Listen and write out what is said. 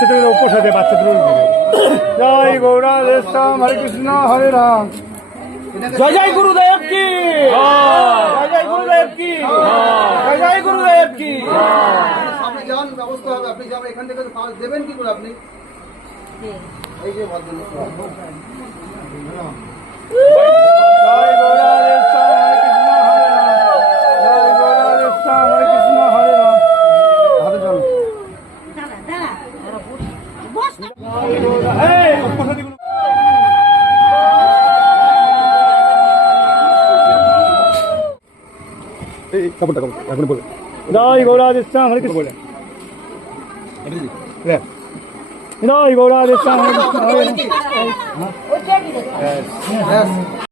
বাচ্চাদের উপোস আছে বাচ্চাদের জয় গৌরা রাম হরে কৃষ্ণ হরে রাম। জয় জয় গুরুদেব কি? জয়। জয় গুরুদেব কি? জয় ব্যবস্থা হবে আপনি যাবেন এখান থেকে দেবেন কি করে আপনি? এই যে ভদ্রলোক। കപ്പിട്ട കപ്പിട്ട അങ്ങനെ പോലെ ഇതായി ഗൗരാധിഷ്ഠാ ഹരിക്ക് പോലെ അല്ലേ ഇതായി ഗൗരാധിഷ്ഠാ ഹരിക്ക്